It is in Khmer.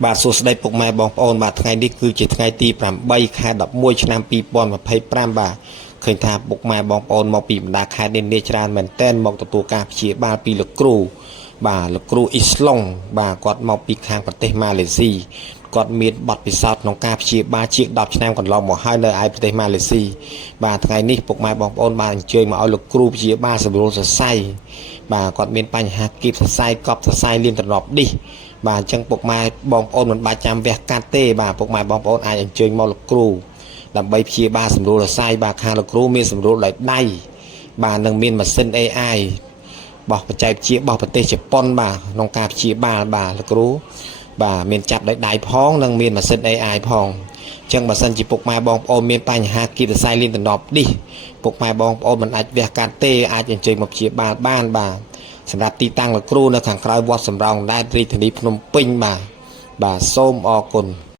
បាទសួស្តីពុកម៉ែបងប្អូនបាទថ្ងៃនេះគឺជាថ្ងៃទី8ខែ11ឆ្នាំ2025បាទឃើញថាពុកម៉ែបងប្អូនមកពីបណ្ដាខេត្តនេះច្រើនមែនទែនមកទទួលការព្យាបាលពីលោកគ្រូបាទលោកគ្រូអ៊ីស្លុងបាទគាត់មកពីខាងប្រទេសម៉ាឡេស៊ីគាត់មានបទពិសោធន៍ក្នុងការព្យាបាលជាង10ឆ្នាំកន្លងមកហើយនៅឯប្រទេសម៉ាឡេស៊ីបាទថ្ងៃនេះពុកម៉ែបងប្អូនបានអញ្ជើញមកឲ្យលោកគ្រូព្យាបាលសម្រួលសរសៃបាទគាត់មានបញ្ហាគៀបសរសៃកប់សរសៃលៀនទ្រនាប់ឌីសបាទអញ្ចឹងពុកម៉ែបងប្អូនមិនបាច់ចាំវះកាត់ទេបាទពុកម៉ែបងប្អូនអាចអញ្ជើញមកលោកគ្រូដើម្បីព្យាបាលសម្រួលសរសៃបាទខាងលោកគ្រូមានសម្រួលដោយដៃបាទនឹងមានម៉ាស៊ីន AI បោះបច្ចេកវិទ្យាបោះប្រទេសជប៉ុនបាទក្នុងការព្យាបាលបាទលោកគ្រូបាទមានចាប់ដោយដៃផងនិងមានម៉ាស៊ីន AI ផងអញ្ចឹងបើសិនជាពុកម៉ែបងប្អូនមានបញ្ហាគៀបសរសៃលៀនទ្រនាប់ឌីសពុកម៉ែបងប្អូនមិនអាចវះកាត់ទេអាចអញ្ជើញមកព្យាបាលបានបាទសម្រាប់ទីតាំងលោកគ្រូនៅខាងក្រៅវត្តសំរោងដែនរាជធានីភ្នំពេញបាទសូមអរគុណ